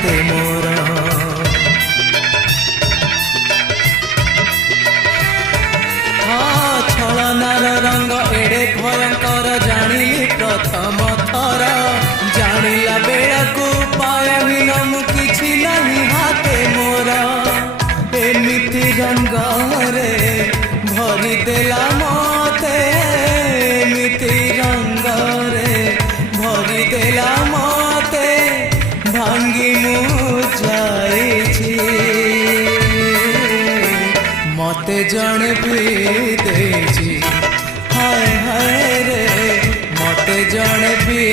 हाथे मोर छलनार रंग एड़े भयंकर जानी प्रथम थर जानिला बेड़ाकू पायहीन मु किछि नहीं हाथे मोर एमिति रंग रे भरी देला मते एमिति रंग रे भरी देला मते भांगी मु जाइछि मते जणे भी देछि हाय हाय रे मते जणे भी